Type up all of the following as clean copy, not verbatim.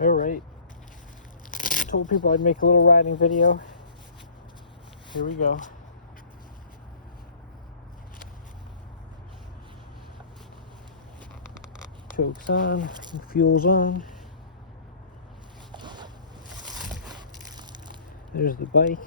Alright. Told people I'd make a little riding video. Here we go. Chokes on, fuel's on. There's the bike.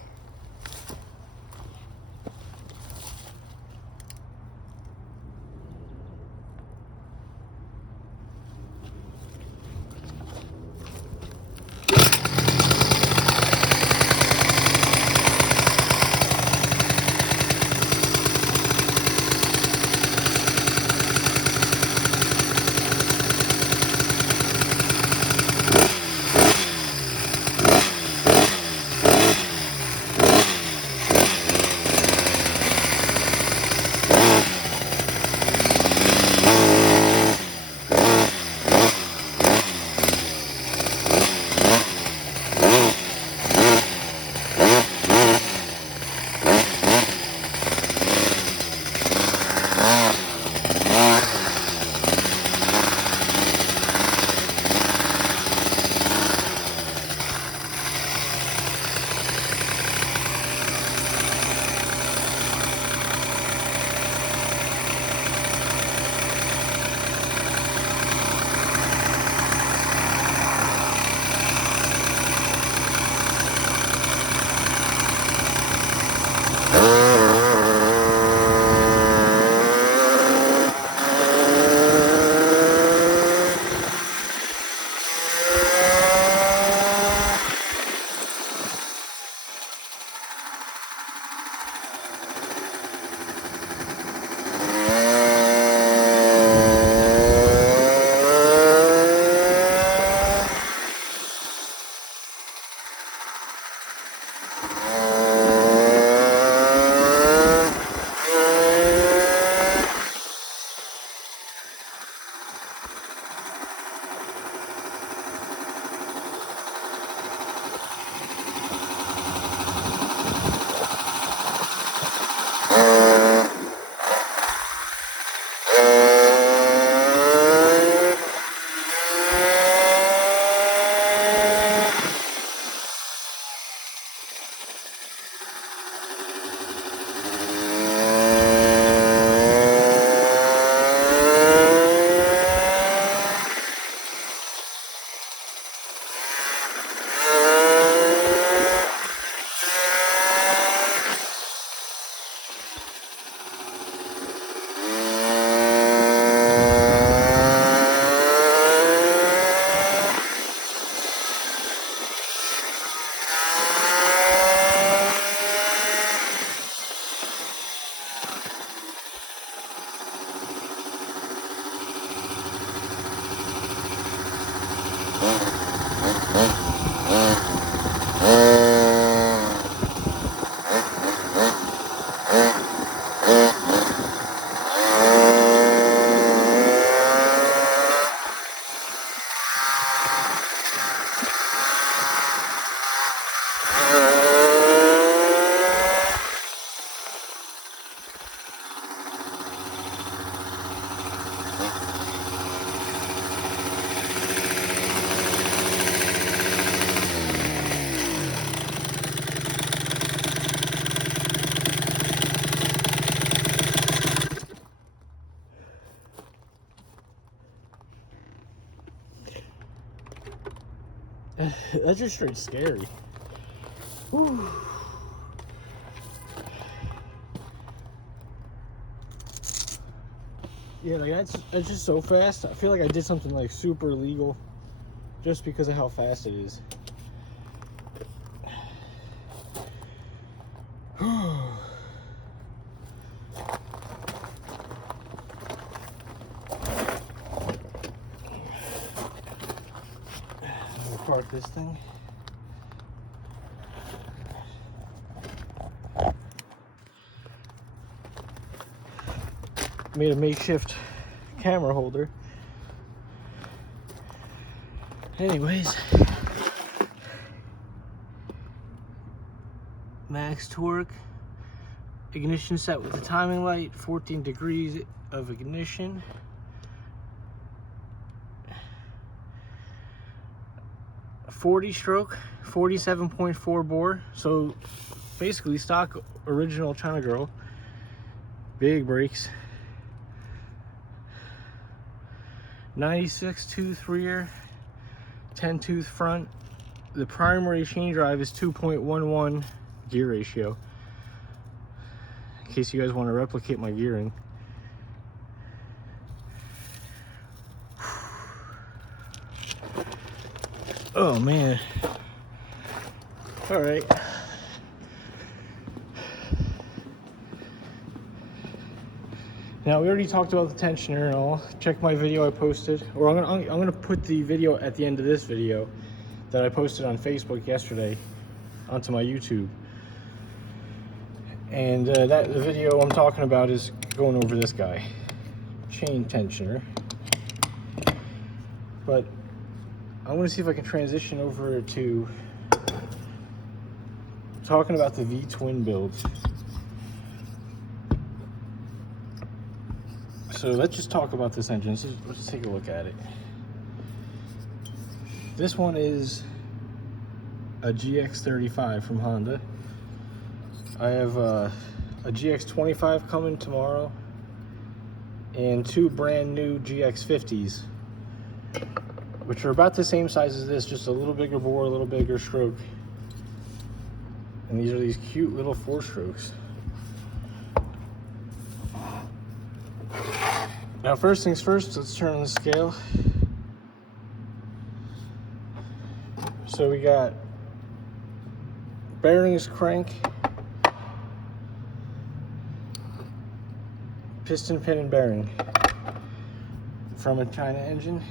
That's just straight scary. Whew. Yeah, like that's just so fast. I feel like I did something like super illegal just because of how fast it is. Park this thing. Made a makeshift camera holder. Anyways, max torque, ignition set with the timing light, 14 degrees of ignition. 40 stroke, 47.4 bore. So basically stock original China girl. Big brakes. 96 tooth rear, 10 tooth front. The primary chain drive is 2.11 gear ratio. In case you guys want to replicate my gearing. Oh man. All right. Now we already talked about the tensioner and all. Check my video I posted, or I'm gonna put the video at the end of this video that I posted on Facebook yesterday onto my YouTube. And the video I'm talking about is going over this guy, chain tensioner. But I want to see if I can transition over to talking about the V-twin build. So let's just talk about this engine. Let's just take a look at it. This one is a GX35 from Honda. I have a GX25 coming tomorrow and two brand new GX50s, which are about the same size as this, just a little bigger bore, a little bigger stroke. And these are these cute little 4-strokes. Now, first things first, let's turn on the scale. So we got bearings, crank, piston, pin, and bearing from a China engine.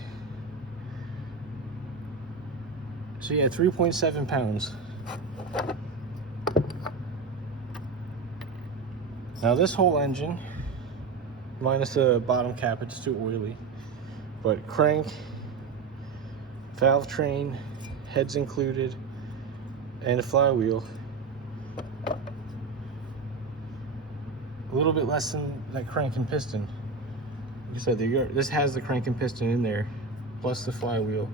So yeah, 3.7 pounds. Now this whole engine, minus the bottom cap, it's too oily, but crank, valve train, heads included, and a flywheel. A little bit less than that crank and piston. Like I said, this has the crank and piston in there, plus the flywheel,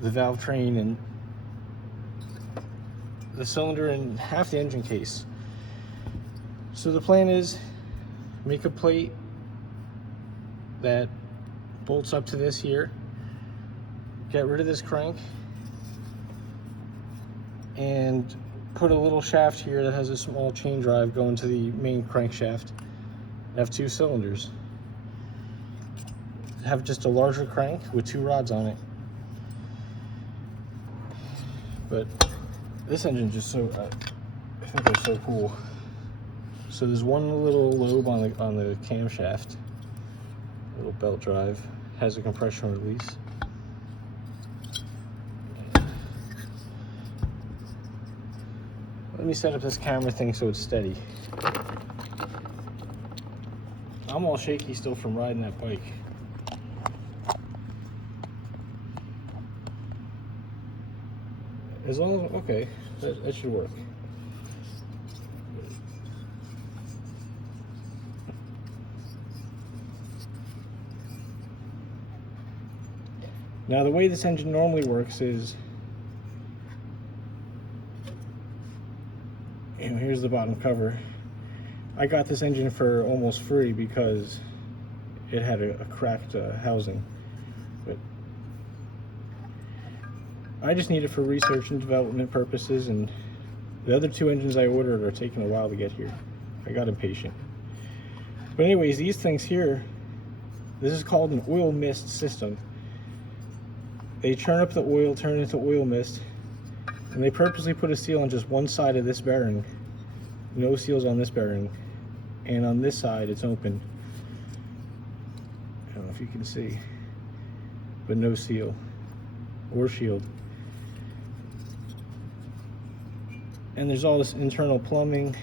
the valve train, and the cylinder, and half the engine case. So the plan is make a plate that bolts up to this here, get rid of this crank, and put a little shaft here that has a small chain drive going to the main crankshaft. Have 2 cylinders. Have just a larger crank with 2 rods on it. But this engine just so, I think they're so cool. So there's one little lobe on the camshaft, little belt drive, has a compression release. Let me set up this camera thing so it's steady. I'm all shaky still from riding that bike. As long as, okay, that should work. Now the way this engine normally works is, you know, here's the bottom cover. I got this engine for almost free because it had a cracked housing, but I just need it for research and development purposes, and the other 2 engines I ordered are taking a while to get here. I got impatient. But anyways, these things here, this is called an oil mist system. They churn up the oil, turn it into oil mist, and they purposely put a seal on just one side of this bearing. No seals on this bearing, and on this side it's open. I don't know if you can see, but no seal or shield. And there's all this internal plumbing.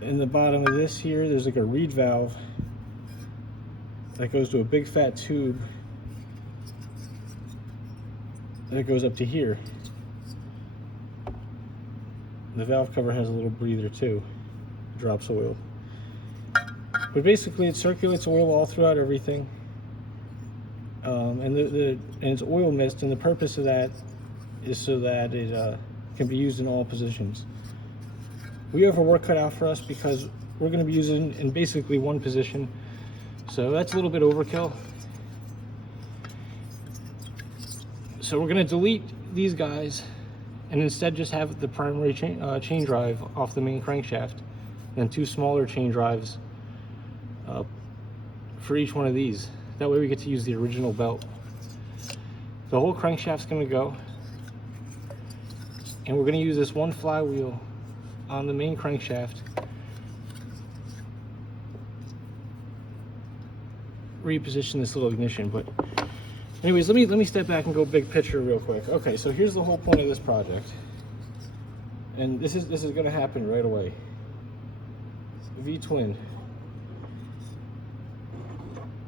In the bottom of this here, there's like a reed valve that goes to a big fat tube that goes up to here. The valve cover has a little breather too, drops oil. But basically it circulates oil all throughout everything. and it's oil mist, and the purpose of that is so that it can be used in all positions. We have our work cut out for us because we're going to be using in basically one position, so that's a little bit overkill. So we're going to delete these guys and instead just have the primary chain drive off the main crankshaft, and 2 smaller chain drives for each one of these. That way we get to use the original belt. The whole crankshaft's going to go, and we're going to use this one flywheel on the main crankshaft. Reposition this little ignition, but anyways, let me step back and go big picture real quick. Okay, so here's the whole point of this project, and this is going to happen right away. V-twin.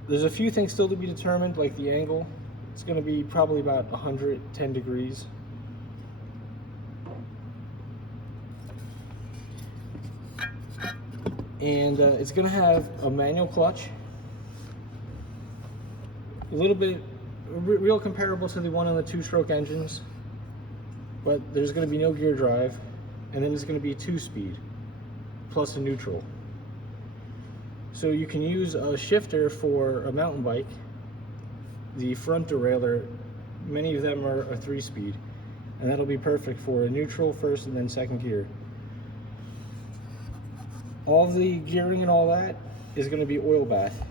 There's a few things still to be determined, like the angle. It's going to be probably about 110 degrees. And it's going to have a manual clutch. A little bit real comparable to the one on the 2-stroke engines, but there's going to be no gear drive, and then it's going to be 2-speed plus a neutral. So you can use a shifter for a mountain bike. The front derailleur, many of them are 3-speed, and that'll be perfect for a neutral first and then second gear. All the gearing and all that is going to be oil bath.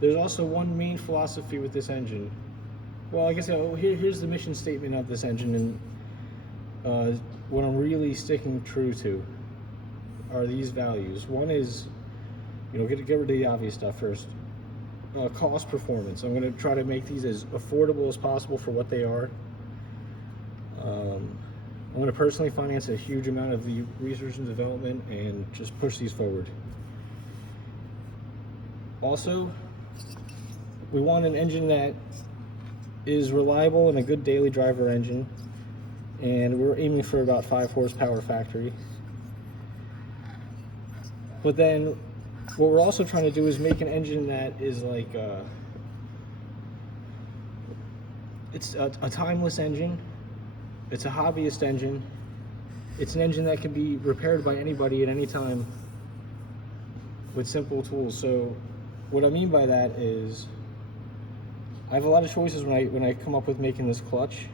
There's also one main philosophy with this engine. Well, I guess here's the mission statement of this engine, and what I'm really sticking true to are these values. One is, get rid of the obvious stuff first. Cost performance. I'm going to try to make these as affordable as possible for what they are. I'm going to personally finance a huge amount of the research and development and just push these forward. Also, we want an engine that is reliable and a good daily driver engine, and we're aiming for about 5 horsepower factory. But then what we're also trying to do is make an engine that is like it's a timeless engine. It's a hobbyist engine. It's an engine that can be repaired by anybody at any time with simple tools. So what I mean by that is I have a lot of choices when I come up with making this clutch,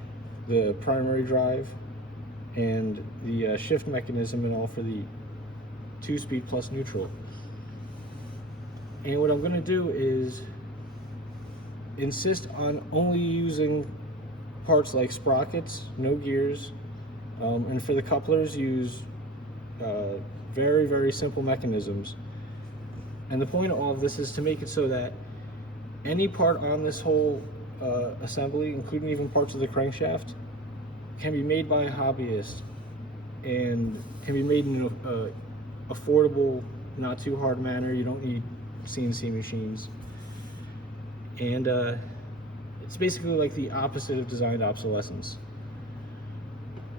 the primary drive, and the shift mechanism and all for the 2-speed plus neutral. And what I'm going to do is insist on only using parts like sprockets, no gears, and for the couplers use very, very simple mechanisms. And the point of all of this is to make it so that any part on this whole assembly, including even parts of the crankshaft, can be made by a hobbyist and can be made in an affordable, not too hard manner. You don't need CNC machines. And it's basically like the opposite of designed obsolescence.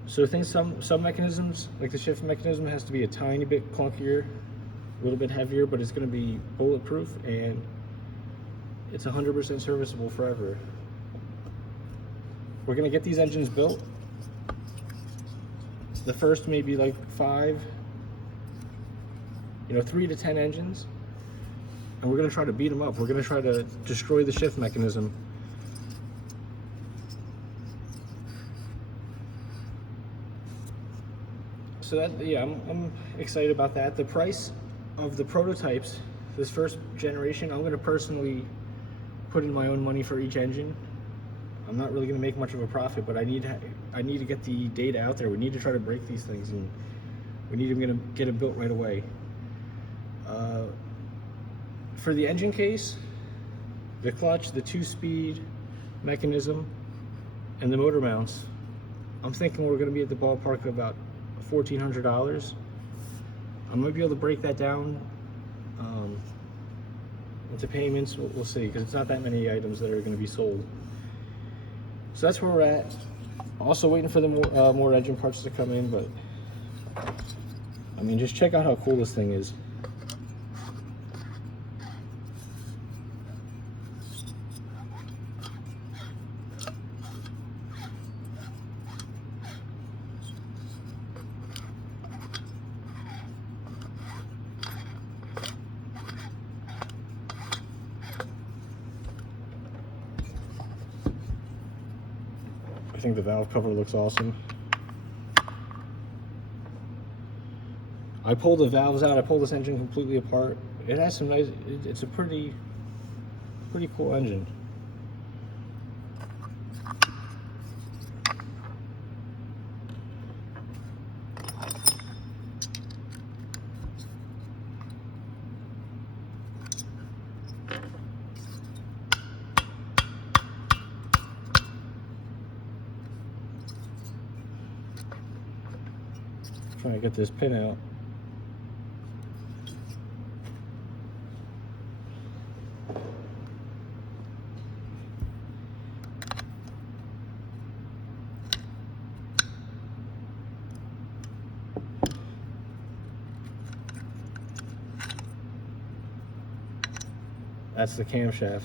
So some mechanisms, like the shift mechanism, has to be a tiny bit clunkier, a little bit heavier, but it's going to be bulletproof and it's 100% serviceable forever. We're going to get these engines built. The first maybe like 3 to 10 engines, and we're going to try to beat them up. We're going to try to destroy the shift mechanism. So that, yeah, I'm excited about that. The price of the prototypes, this first generation, I'm going to personally put in my own money for each engine. I'm not really going to make much of a profit, but I need to get the data out there. We need to try to break these things, and we need to get it built right away. For the engine case, the clutch, the 2-speed mechanism, and the motor mounts, I'm thinking we're going to be at the ballpark of about $1,400. I might be able to break that down into payments. We'll see, because it's not that many items that are going to be sold. So that's where we're at. Also waiting for the more engine parts to come in, but I mean, just check out how cool this thing is. I think the valve cover looks awesome. I pulled the valves out. I pulled this engine completely apart. It has some nice, it's a pretty cool engine. Trying to get this pin out. That's the camshaft.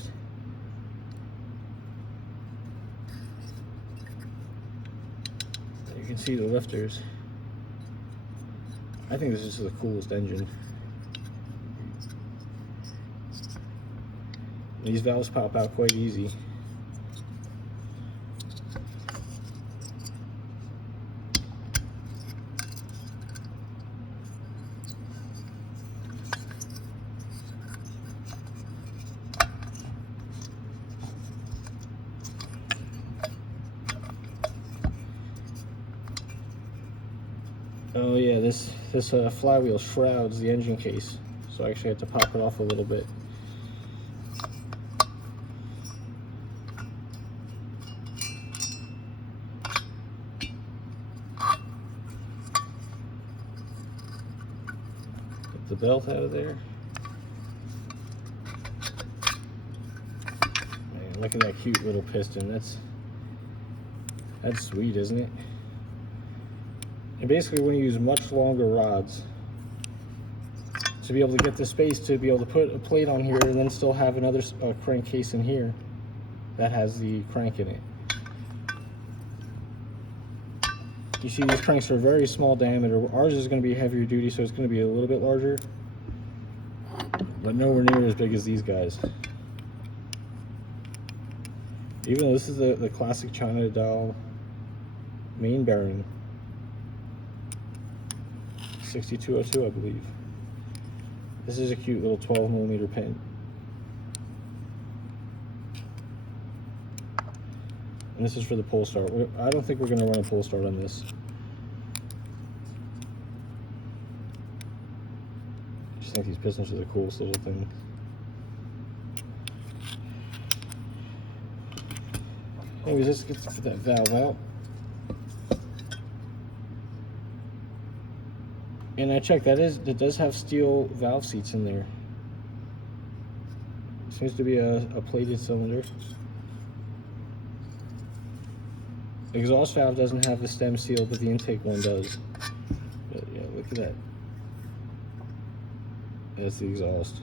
You can see the lifters. I think this is the coolest engine. These valves pop out quite easy. Oh yeah, this flywheel shrouds the engine case, so I actually had to pop it off a little bit. Get the belt out of there. Man, look at that cute little piston. That's sweet, isn't it? And basically, when you use much longer rods to be able to get the space to be able to put a plate on here and then still have another crankcase in here that has the crank in it. You see, these cranks are very small diameter. Ours is going to be heavier duty, so it's going to be a little bit larger, but nowhere near as big as these guys. Even though this is the classic China doll main bearing. 6202, I believe. This is a cute little 12mm pin. And this is for the pull start. I don't think we're going to run a pull start on this. I just think these pistons are the coolest little thing. Anyways, let's get that valve out. And I checked, it does have steel valve seats in there. Seems to be a plated cylinder. The exhaust valve doesn't have the stem seal, but the intake one does. But yeah, look at that. That's the exhaust.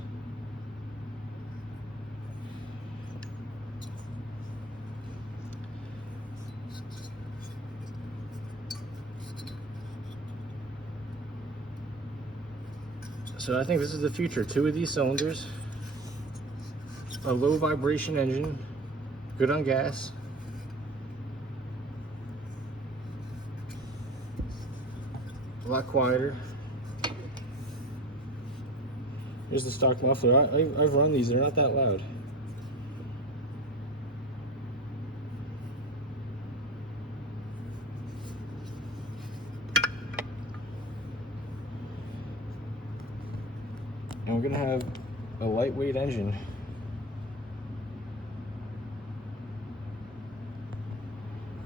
So I think this is the future. 2 of these cylinders, a low vibration engine, good on gas. A lot quieter. Here's the stock muffler. I've run these, they're not that loud. And we're gonna have a lightweight engine.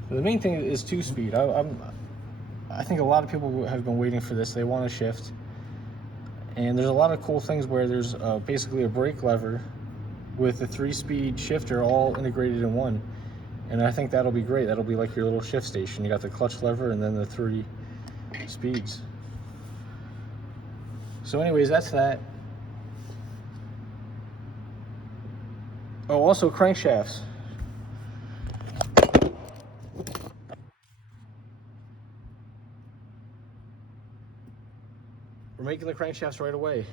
The main thing is 2-speed. I think a lot of people have been waiting for this. They want to shift. And there's a lot of cool things where there's basically a brake lever with a 3-speed shifter all integrated in one. And I think that'll be great. That'll be like your little shift station. You got the clutch lever and then the 3 speeds. So anyways, that's that. Oh, also crankshafts. We're making the crankshafts right away.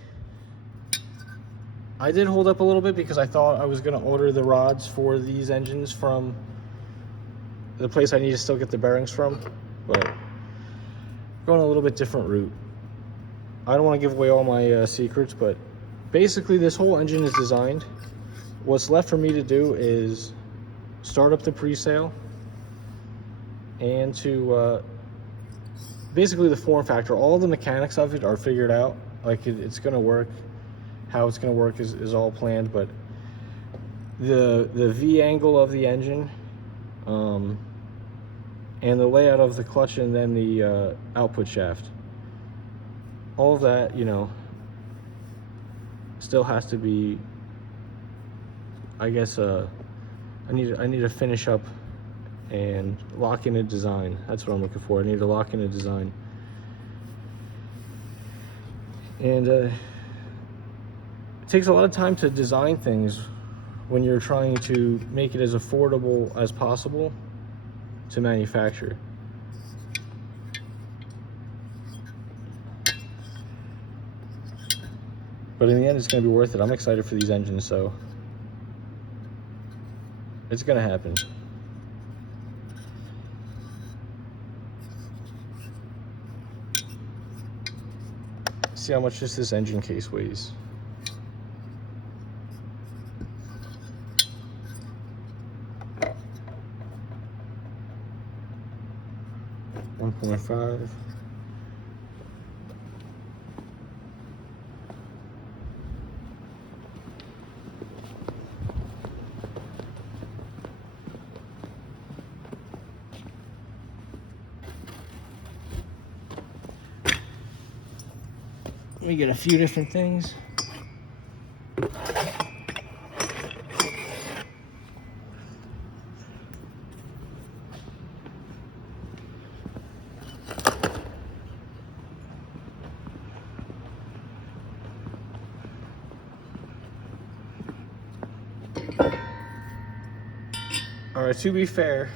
I did hold up a little bit because I thought I was going to order the rods for these engines from the place I need to still get the bearings from, but going a little bit different route. I don't want to give away all my secrets, but basically this whole engine is designed. What's left for me to do is start up the pre-sale and to basically the form factor. All the mechanics of it are figured out. Like it's going to work. How it's going to work is all planned, but the V angle of the engine, and the layout of the clutch, and then the output shaft, all of that, you know, still has to be, I guess, I need to finish up and lock in a design. That's what I'm looking for. I need to lock in a design. And it takes a lot of time to design things when you're trying to make it as affordable as possible to manufacture. But in the end, it's going to be worth it. I'm excited for these engines, so it's going to happen. See how much just this engine case weighs. $1.5. Let me get a few different things. All right, to be fair,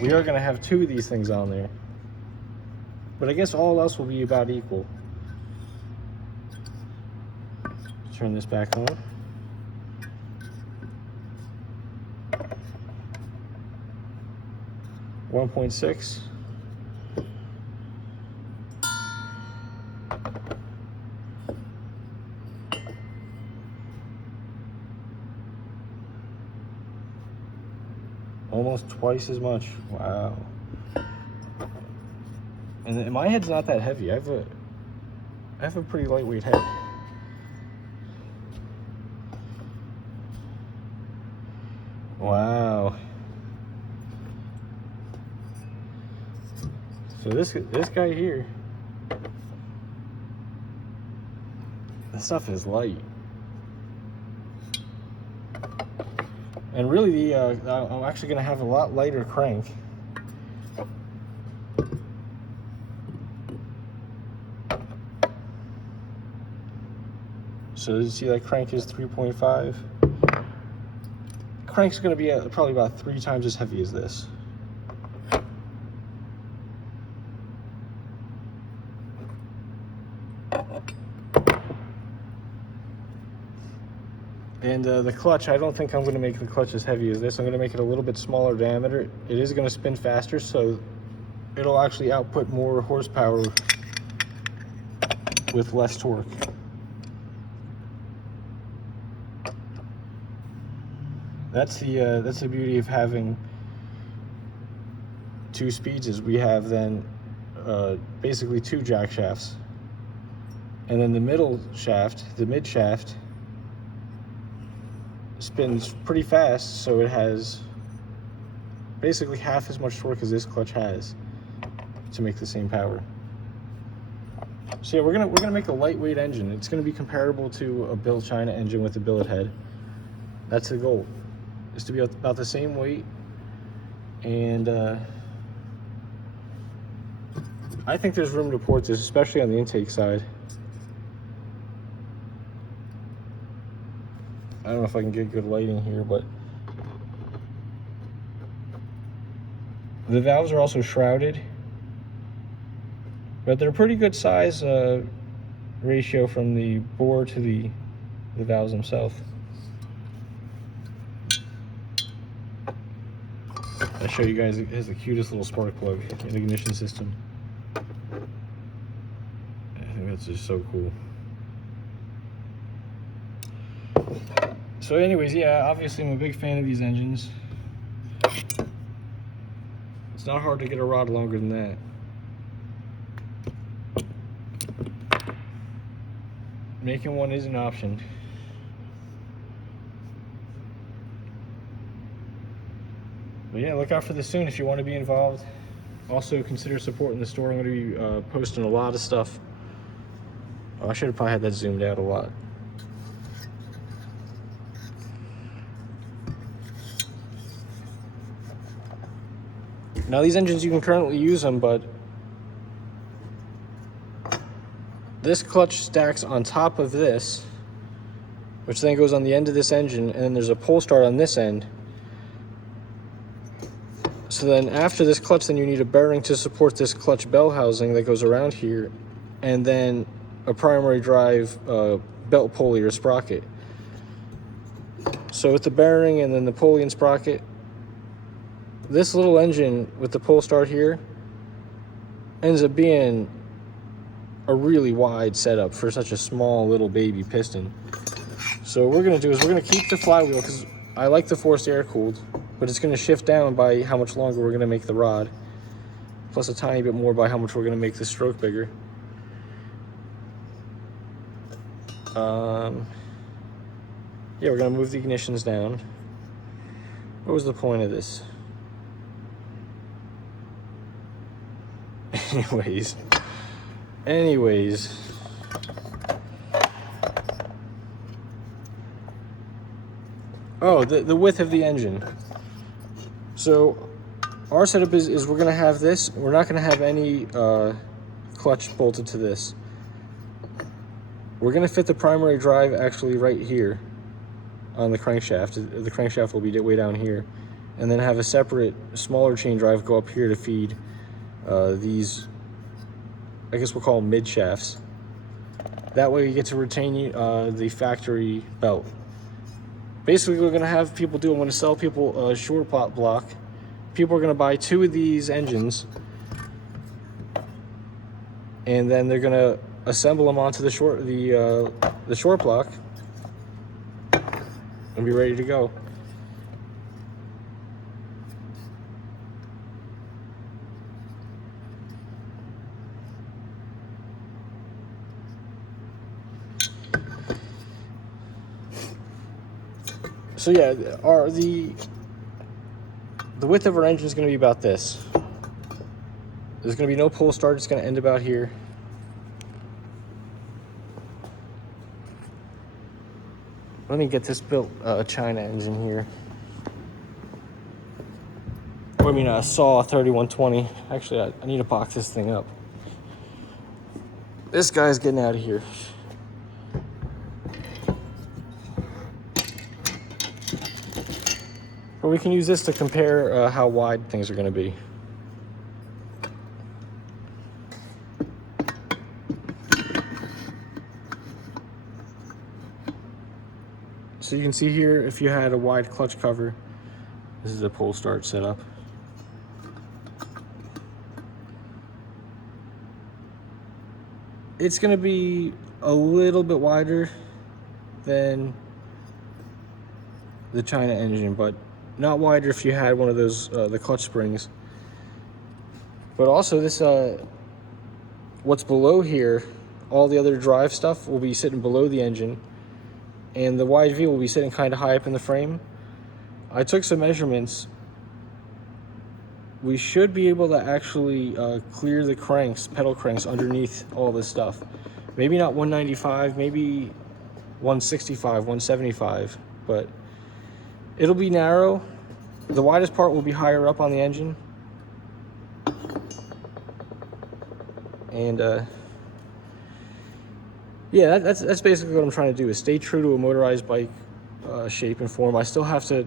we are going to have 2 of these things on there. But I guess all else will be about equal. Turn this back on. $1.6. Almost twice as much. Wow. And my head's not that heavy. I have a pretty lightweight head. Wow. So this guy here, this stuff is light. And really, I'm actually going to have a lot lighter crank. So you see that crank is 3.5. Crank's going to be probably about 3 times as heavy as this. And the clutch, I don't think I'm going to make the clutch as heavy as this. I'm going to make it a little bit smaller diameter. It is going to spin faster, so it'll actually output more horsepower with less torque. That's the beauty of having 2 speeds, is we have then basically 2 jack shafts, and then the middle shaft, the mid shaft, spins pretty fast, so it has basically half as much torque as this clutch has to make the same power. So yeah, we're gonna make a lightweight engine. It's gonna be comparable to a Bill China engine with a billet head. That's the goal, is to be about the same weight. And I think there's room to port this, especially on the intake side. I don't know if I can get good lighting here, but the valves are also shrouded, but they're pretty good size ratio from the bore to the valves themselves. I show you guys, it has the cutest little spark plug in the ignition system. I think that's just so cool. So anyways, yeah, obviously I'm a big fan of these engines. It's not hard to get a rod longer than that. Making one is an option. But yeah, look out for this soon if you want to be involved. Also consider supporting the store. I'm going to be posting a lot of stuff. Oh, I should have probably had that zoomed out a lot. Now these engines, you can currently use them, but this clutch stacks on top of this, which then goes on the end of this engine, and then there's a pull start on this end. So then after this clutch, then you need a bearing to support this clutch bell housing that goes around here, and then a primary drive belt pulley or sprocket. So with the bearing and then the pulley and sprocket, this little engine with the pull start here ends up being a really wide setup for such a small little baby piston. So what we're going to do is we're going to keep the flywheel, because I like the forced air cooled, but it's going to shift down by how much longer we're going to make the rod, plus a tiny bit more by how much we're going to make the stroke bigger. Yeah, we're going to move the ignitions down. What was the point of this? Anyways. Oh, the width of the engine. So our setup is we're gonna have this. We're not gonna have any clutch bolted to this. We're gonna fit the primary drive actually right here on the crankshaft. The crankshaft will be way down here, and then have a separate smaller chain drive go up here to feed these, I guess we'll call them mid shafts. That way you get to retain the factory belt. Basically, we're going to have people do, I'm going to sell people a short plot block. People are going to buy 2 of these engines, and then they're going to assemble them onto the short block and be ready to go. So yeah, the width of our engine is going to be about this. There's going to be no pull start. It's going to end about here. Let me get this built China engine here. I mean, a SAW 3120. Actually, I need to box this thing up. This guy's getting out of here. But we can use this to compare how wide things are going to be. So you can see here, if you had a wide clutch cover, this is a pull start setup. It's going to be a little bit wider than the China engine, but not wider if you had one of those the clutch springs. But also this what's below here, all the other drive stuff will be sitting below the engine, and the wide V will be sitting kind of high up in the frame. I took some measurements. We should be able to actually clear the cranks, pedal cranks underneath all this stuff. Maybe not 195, maybe 165, 175, but it'll be narrow. The widest part will be higher up on the engine. And yeah, that's basically what I'm trying to do, is stay true to a motorized bike shape and form. I still have to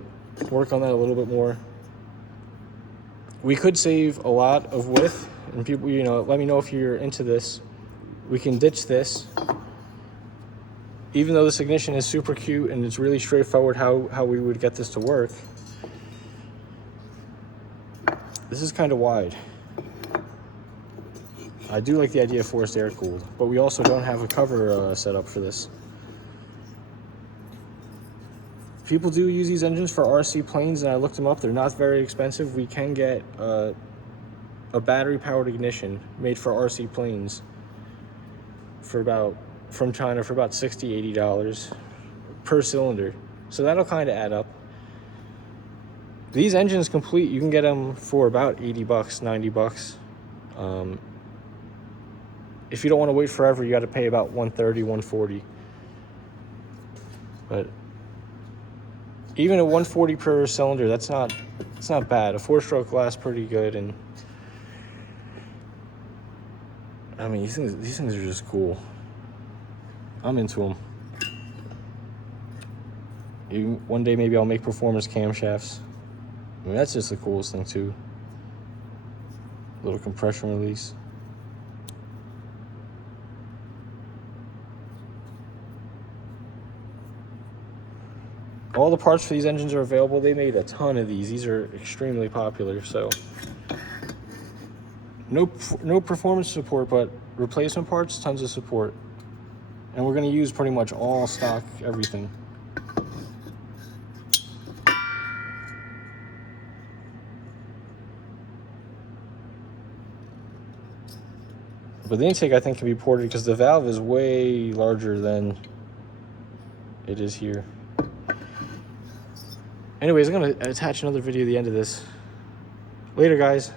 work on that a little bit more. We could save a lot of width, and people, you know, let me know if you're into this. We can ditch this. Even though this ignition is super cute and it's really straightforward how we would get this to work, This is kind of wide. I do like the idea of forced air cooled, but we also don't have a cover set up for this. People do use these engines for RC planes, and I looked them up. They're not very expensive. We can get a battery-powered ignition made for RC planes from China for about $60, $80 per cylinder. So that'll kind of add up. These engines complete, you can get them for about 80 bucks, 90 bucks. If you don't want to wait forever, you got to pay about 130, 140. But even at 140 per cylinder, it's not bad. A 4-stroke lasts pretty good, and I mean, these things are just cool. I'm into them. One day maybe I'll make performance camshafts. I mean, that's just the coolest thing too. Little compression release. All the parts for these engines are available. They made a ton of these. These are extremely popular, so no performance support, but replacement parts, tons of support. And we're going to use pretty much all stock everything. But the intake, I think, can be ported because the valve is way larger than it is here. Anyways, I'm going to attach another video at the end of this. Later, guys.